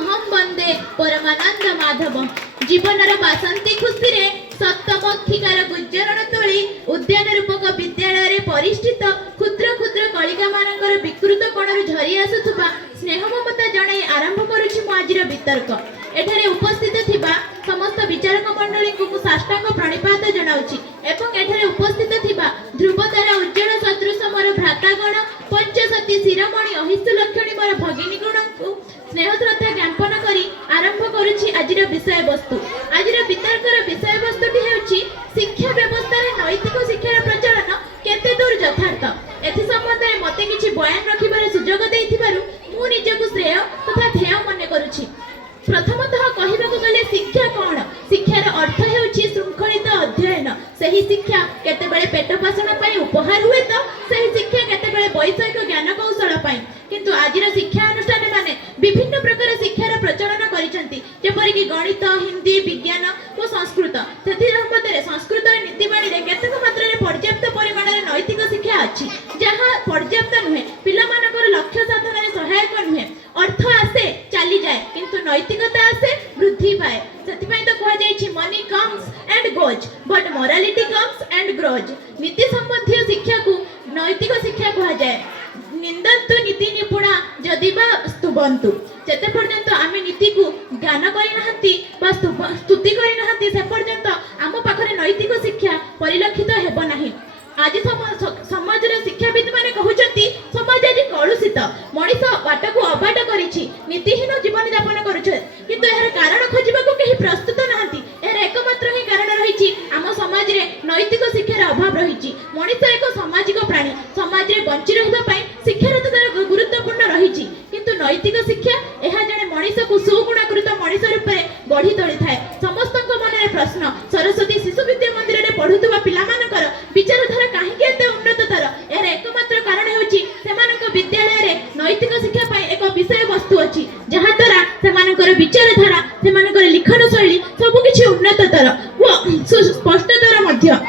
तमहम वंदे परमानंद माधव। जीवनर बासंती खुशी रे सप्तमक्षिकार गुज्जरण तोली उद्यान रूपक विद्यालय परिष्ठित क्षुद्र क्षुद्र कलिका मानकर विकृत कोणरू झरी आसुथुबा स्नेह ममता जणाई आरंभ करुछि मु आजिर वितर्क। एठारे उपस्थित थिबा समस्त विचारक मंडली को साष्टांग प्रणिपात जनाउछि एवं एठारे उपस्थित थिबा ध्रुवतारा उज्जवल सदृश मोर भ्रातागण पंचसती शिरोमणि अहिस्तु लक्षणी मोर भगिनीगण को स्नेह श्रद्धा ज्ञापन करी आरंभ करुछि आजिर विषय वस्तु। आजिर वितर्कर विषय वस्तुटी हेउछि शिक्षा व्यवस्था रे नैतिक शिक्षार प्रचलन केते दूर यथार्थ। एथि संबंध में मते किछि बयान रखिबार सुजोग देइथिबारु मु निजको श्रेय तथा ध्येय मने करुछि। प्रथमतः कहबाकू गले शिक्षा कौन? शिक्षार अर्थ हेउछि शृंखलित अध्ययन। सही शिक्षा केतेबेले पेट पोषण पई उपहार हुए तो सही शिक्षा केतेबेले वैषयिक ज्ञान कौशल पई। किंतु आजिर शिक्षा अनुष्ठान माने विभिन्न प्रकार शिक्षार प्रचलन करिसंती जेपरि कि गणित हिंदी विज्ञान और संस्कृत। सेथिर मते संस्कृत नीतिबाणी रे केतेक मात्रा रे पर्याप्त परिमाण रे नैतिक शिक्षा अछि जहां पर्याप्त नुहे पिलामानकर लक्ष्य साधन रे सहायक नुहे। अर्थ आसे चली जाए किंतु नैतिकता आसे वृद्धि पाए। सेथिपई तो कह जाइछि money comes and goes but morality comes and grows. नीति संबंधी शिक्षा को नैतिक शिक्षा कह जाए। निंदन्तु नीति निपुणा जदि बा स्तुवन्तु। जेते पर्यंत आमे नीति को ज्ञान करि नहंती बा स्तुति करि नहंती से पर्यंत आम पाखरे नैतिक शिक्षा परिलक्षित हेबो नाही। आज समाज रे शिक्षाविद माने कहउचंती समाज आज कलुषित मनिष बाट को अबाट करिछि नीतिहीन जीवन यापन करुछ किंतु एहर कारण खोजिबा को केही प्रस्तुत नहंती। एहर एकमात्र ही कारण रहिछि आम समाज रे नैतिक शिक्षार अभाव रहिछि। मनिष एक सामाजिक प्राणी समाज रे बंची रहिबा पई शिक्षार तो गुरुत्वपूर्ण रहिछि किंतु नैतिक शिक्षा एहा जने मनिष को सुगुणाकृत मनिष रूप में बढ़ी तोली थाए। समस्तक मन रे प्रश्न सरस्वती शिशु विद्या मंदिर रे पढुतबा पिला मानकर विचारधारा काहेकि एते उन्नततर? एहर एकमात्र कारण हेउछि सेमानक विद्यालय रे नैतिक शिक्षा पई एक विषय वस्तु अछि जहा द्वारा सेमानकर विचारधारा सेमानकर लिखन शैली सब किछि उन्नततर व स्पष्टतर मध्य।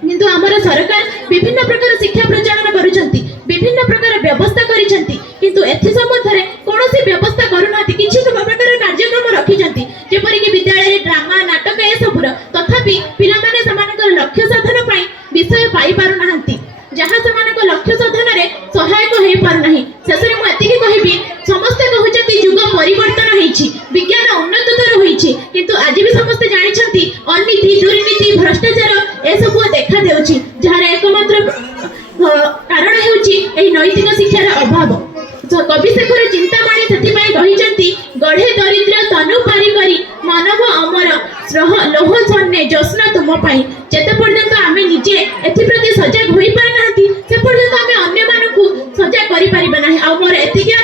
किंतु हमर सरकार विभिन्न प्रकार शिक्षा प्रचलन करूछंती विभिन्न प्रकार व्यवस्था करिसंती किंतु एथि संबंध रे कोनोसी व्यवस्था करूनाती। किछि प्रकार कार्यक्रम रखिसंती जेपरि कि विद्यालय रे ड्रामा नाटक ए सबुर तथापि पिला माने समानकर लक्ष्य साधन पई विषय पाई पारु नाहंती जहा समानक लक्ष्य साधन रे सहायक हेई पारु नाही। शेषरे मु एतिकी कहिबी समस्त कहउचंती युग परिवर्तन हेइछि विज्ञान उन्नततर होइछि किंतु आज भी समस्त जानिछंती अनीति दुर्नीति भ्रष्टाचार ए सब देखा देउछि जहार एकमात्र कारण हेउछि एही नैतिक शिक्षार अभाव। कविशेखर चिंतामणि सेथिपई कहिसंती गढ़े दरिद्र तनु पारी करी मानव अमर लोह झन्ने जस्न तुम पाई। जेते पर्यंत आमे निजे एथि प्रति सजग होई पाइ नाहंती से पर्यंत आमे अन्य मानकु सजग करि परिबा नाही। आ मोर एतिके